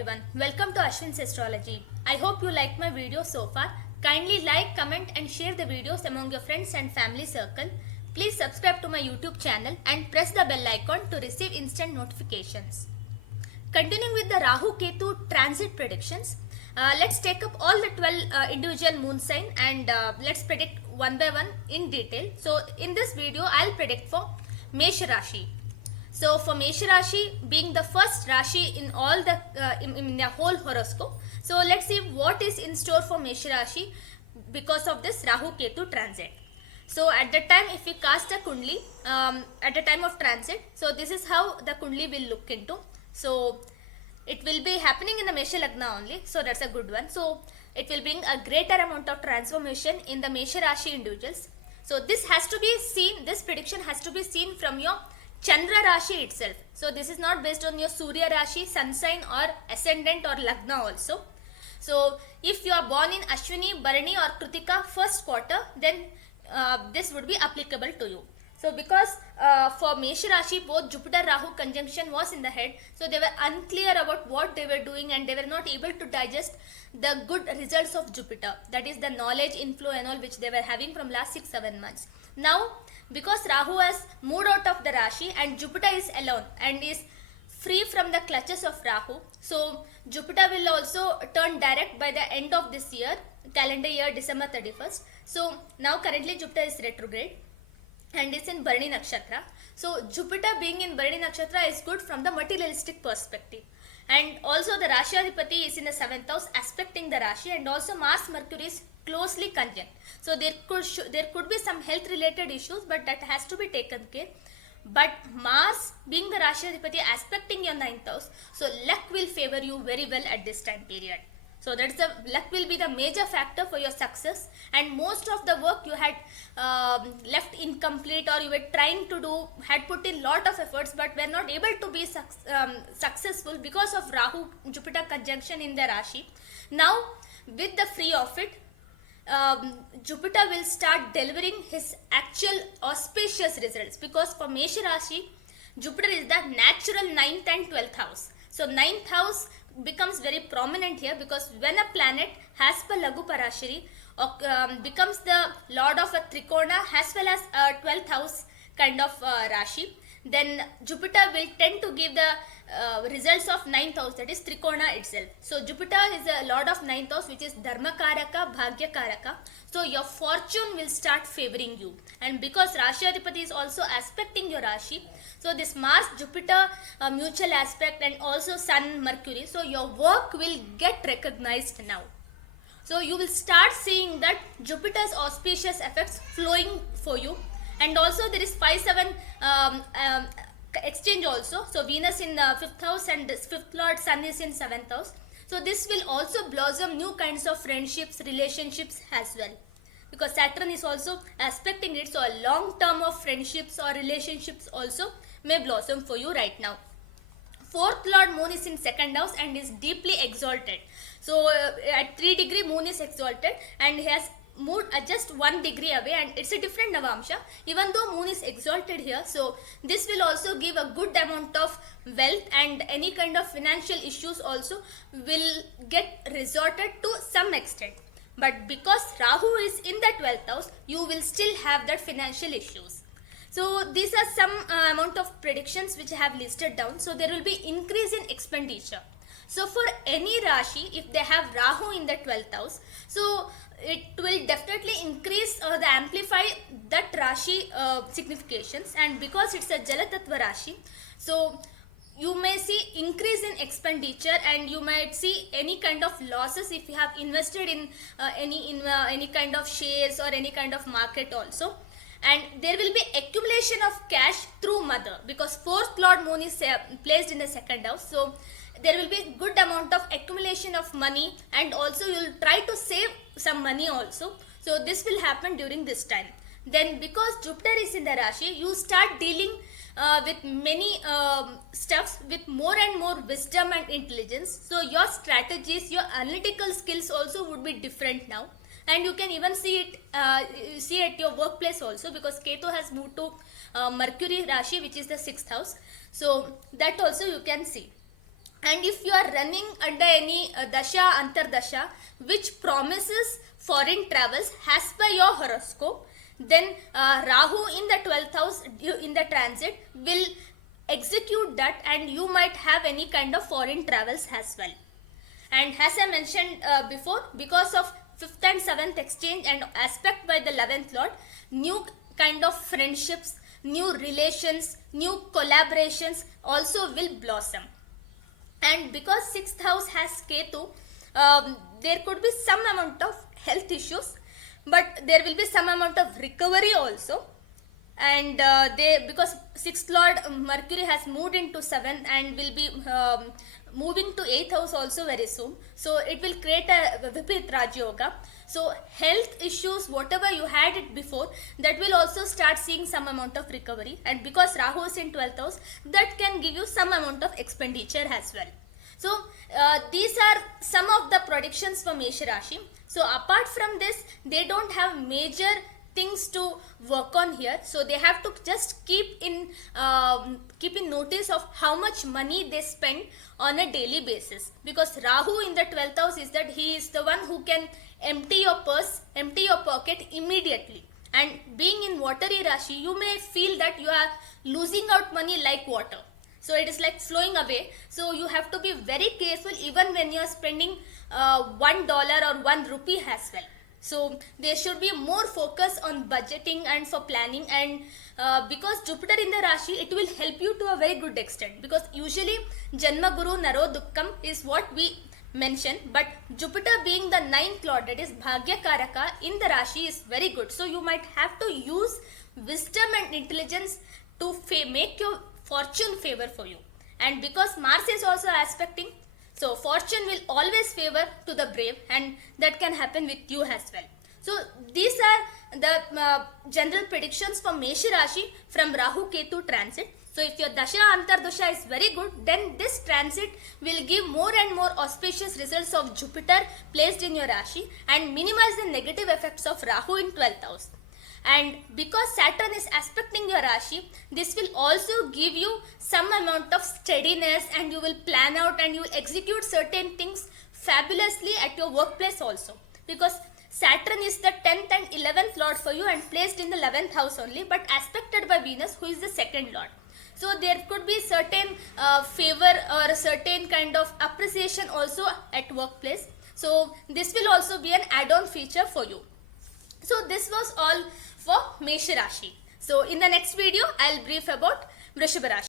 everyone, welcome to Ashwin's Astrology. I hope you liked my video so far. Kindly like, comment and share the videos among your friends and family circle. Please subscribe to my YouTube channel and press the bell icon to receive instant notifications. Continuing with the Rahu-Ketu Transit predictions, let's take up all the 12 individual moon sign and let's predict one by one in detail. So in this video, I'll predict for Mesha Rashi. So for Mesha Rashi being the first Rashi in all the in the whole horoscope. So let's see what is in store for Mesha Rashi because of this Rahu-Ketu transit. So at the time if we cast a Kundli at the time of transit, so this is how the Kundli will look into. So it will be happening in the Mesha Lagna only. So that's a good one. So it will bring a greater amount of transformation in the Mesha Rashi individuals. So this has to be seen, this prediction has to be seen from your Chandra Rashi itself. So this is not based on your Surya Rashi, Sun sign or Ascendant or Lagna also. So if you are born in Ashwini, Bharani or Kritika first quarter, then this would be applicable to you. So because for Mesha Rashi both Jupiter Rahu conjunction was in the head, so they were unclear about what they were doing and they were not able to digest the good results of Jupiter, that is the knowledge inflow and all which they were having from last 6-7 months. Now because Rahu has moved out of the Rashi and Jupiter is alone and is free from the clutches of Rahu, so Jupiter will also turn direct by the end of this year, calendar year December 31st. So now currently Jupiter is retrograde and it's in Bharani Nakshatra. So Jupiter being in Bharani Nakshatra is good from the materialistic perspective. And also the Rashi Adhipati is in the 7th house aspecting the Rashi, and also Mars Mercury is closely conjunct. So there could be some health related issues, but that has to be taken care. But Mars being the Rashi Adhipati aspecting your 9th house, so luck will favor you very well at this time period. So that's the luck will be the major factor for your success, and most of the work you had left incomplete or you were trying to do, had put in lot of efforts but were not able to be successful because of Rahu Jupiter conjunction in the Rashi. Now with the free of it, Jupiter will start delivering his actual auspicious results, because for Mesha Rashi Jupiter is the natural 9th and 12th house. So 9th house becomes very prominent here, because when a planet has per Lagu Parashari becomes the lord of a Trikona as well as a 12th house kind of Rashi, then Jupiter will tend to give the results of 9th house, that is Trikona itself. So Jupiter is a lord of 9th house, which is Dharma Karaka, Bhagya Karaka. So your fortune will start favoring you, and because Rashi Adhipati is also aspecting your Rashi, so this Mars Jupiter mutual aspect and also Sun Mercury, so your work will get recognized now. So you will start seeing that Jupiter's auspicious effects flowing for you. And also there is 5-7 exchange also. So Venus in the 5th house and this 5th lord Sun is in 7th house. So this will also blossom new kinds of friendships, relationships as well, because Saturn is also aspecting it. So a long term of friendships or relationships also may blossom for you right now. 4th lord moon is in 2nd house and is deeply exalted. So at 3 degree moon is exalted and he has moved just 1 degree away, and it's a different Navamsha even though moon is exalted here. So this will also give a good amount of wealth, and any kind of financial issues also will get resorted to some extent. But because Rahu is in the 12th house, you will still have that financial issues. So these are some amount of predictions which I have listed down. So there will be increase in expenditure. So for any Rashi, if they have Rahu in the 12th house, so it will definitely increase the amplify that Rashi significations, and because it's a Jalatattva Rashi, so you may see increase in expenditure and you might see any kind of losses if you have invested in any kind of shares or any kind of market also. And there will be accumulation of cash through mother, because 4th lord moon is placed in the 2nd house. So there will be good amount of accumulation of money, and also you will try to save some money also. So this will happen during this time. Then because Jupiter is in the Rashi, you start dealing with many stuffs with more and more wisdom and intelligence. So your strategies, your analytical skills also would be different now. And you can even see it see at your workplace also, because Ketu has moved to Mercury Rashi, which is the 6th house. So that also you can see. And if you are running under any dasha antardasha which promises foreign travels as per your horoscope, then Rahu in the 12th house in the transit will execute that, and you might have any kind of foreign travels as well. And as I mentioned before, because of 5th and 7th exchange and aspect by the 11th lord, new kind of friendships, new relations, new collaborations also will blossom. And because 6th house has Ketu, there could be some amount of health issues, but there will be some amount of recovery also. And because 6th lord Mercury has moved into 7th and will be moving to 8th house also very soon, so it will create a Viprit Raj Yoga. So health issues, whatever you had it before, that will also start seeing some amount of recovery. And because Rahu is in 12th house, that can give you some amount of expenditure as well. So these are some of the predictions for Mesha Rashi. So apart from this, they don't have major things to work on here, so they have to just keep in notice of how much money they spend on a daily basis, because Rahu in the 12th house is that he is the one who can empty your purse, empty your pocket immediately. And being in watery Rashi, you may feel that you are losing out money like water, so it is like flowing away. So you have to be very careful even when you are spending $1 or 1 rupee as well. So there should be more focus on budgeting and for planning. And because Jupiter in the Rashi, it will help you to a very good extent, because usually Janma Guru Naro Dukkam is what we mention, but Jupiter being the 9th lord, that is Bhagya Karaka in the Rashi, is very good. So you might have to use wisdom and intelligence to make your fortune favor for you. And because Mars is also aspecting, so fortune will always favor to the brave, and that can happen with you as well. So these are the general predictions for Mesha Rashi from Rahu-Ketu Transit. So if your Dasha Antardasha is very good, then this transit will give more and more auspicious results of Jupiter placed in your Rashi and minimize the negative effects of Rahu in 12th house. And because Saturn is aspecting your Rashi, this will also give you some amount of steadiness, and you will plan out and you will execute certain things fabulously at your workplace also, because Saturn is the 10th and 11th lord for you and placed in the 11th house only, but aspected by Venus, who is the 2nd lord. So there could be certain favor or a certain kind of appreciation also at workplace. So this will also be an add-on feature for you. So this was all for Mesha Rashi. So in the next video, I'll brief about Vrishabha Rashi.